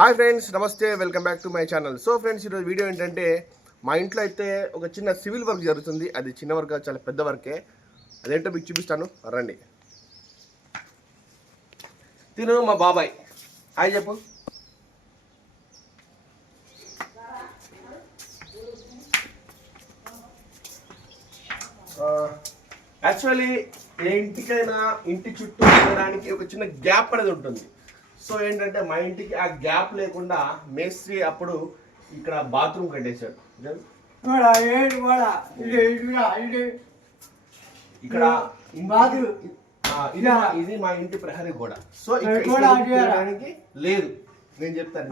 Hi friends నమస్తే welcome back to my channel. So friends ఈరోజు video ఏంటంటే మా ఇంట్లో అయితే ఒక చిన్న సివిల్ వర్క్ జరుగుతుంది. అది చిన్న వర్క్ చాలా పెద్ద వర్కే. అదేంటో మీకు చూపిస్తాను. రండి. తిను మా బాబాయ్. హాయ్ చెప్పు. యాక్చువల్లీ ఏ ఇంటికైనా ఇంటి చుట్టూ వెళ్ళడానికి ఒక చిన్న గ్యాప్ అనేది ఉంటుంది. సో ఏంటంటే మా ఇంటికి ఆ గ్యాప్ లేకుండా మేస్త్రి అప్పుడు ఇక్కడ బాత్రూమ్ కట్టేశాడు ఇక్కడ ఇది మా- ఇది మా ఇంటి ప్రహరీ గోడ. సో ఇక్కడ లేదు. నేను చెప్తాను.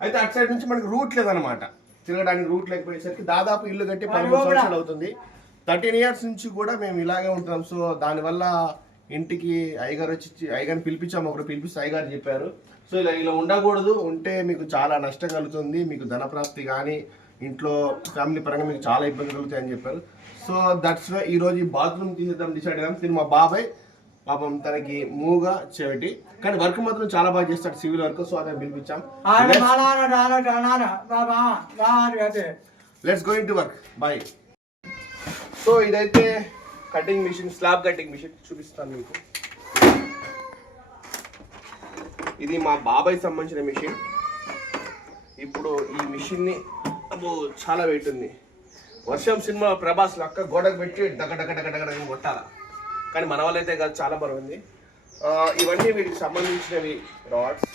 అయితే అటు సైడ్ నుంచి మనకి రూట్ లేదనమాట తిరగడానికి రూట్ లేకపోయేసరికి దాదాపు ఇల్లు కట్టి లోపల? సంవత్సరాలు అవుతుంది. థర్టీన్ ఇయర్స్ నుంచి కూడా మేము ఇలాగే ఉంటున్నాం సో దానివల్ల ఇంటికి అయ్యగారు వచ్చి అయ్యగారిని పిలిపించాము ఒకరు పిలిపిస్తే అయ్యగారు చెప్పారు సో ఇలా ఇలా ఉండకూడదు ఉంటే మీకు చాలా నష్టం కలుగుతుంది మీకు ధనప్రాప్తి కానీ ఇంట్లో ఫ్యామిలీ పరంగా మీకు చాలా ఇబ్బంది కలుగుతాయి అని చెప్పారు సో దట్స్ వై ఈరోజు ఈ బాత్రూమ్ తీసేద్దాం డిసైడ్ అయ్యాం తిని మా బాబాయ్ పాపం తనకి మూగా చెవిటి కానీ వర్క్ మాత్రం చాలా బాగా చేస్తాడు సివిల్ వర్క్ సో అదే పిలిపించాం let's going to work bye so ఇదైతే cutting machine slab cutting machine చూపిస్తాను మీకు. ఇది మా బాబాయ్ సంబంధించిన మిషన్. ఇప్పుడు ఈ మిషన్ని చాలా వెయిట్ ఉంది. వర్షం సినిమా ప్రభాస్ లక్క గోడకు పెట్టి డగ డగ కొట్టాల? కానీ మన వాళ్ళైతే కాదు చాలా బాగుంది ఇవన్నీ వీటికి సంబంధించినవి రాడ్స్.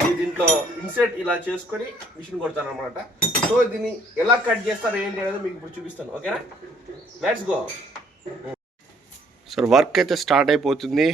ఇది దీంట్లో ఇన్సెట్ ఇలా చేసుకొని మిషన్ కొడతాను అనమాట సో దీన్ని ఎలా కట్ చేస్తారు ఏంటి అనేది మీకు ఇప్పుడు చూపిస్తాను. ఓకేనా? లెట్స్ గో సార్ వర్క్ అయితే స్టార్ట్ అయిపోతుంది.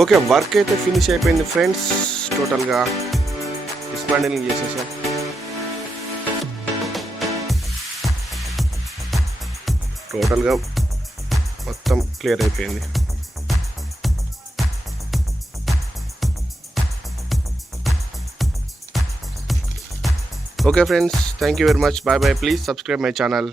ఓకే వర్క్ అయితే ఫినిష్ అయిపోయింది ఫ్రెండ్స్. టోటల్గా డిస్మాండిలింగ్ చేసేసాం. టోటల్గా మొత్తం క్లియర్ అయిపోయింది. Okay friends thank you very much. Bye bye please subscribe my channel.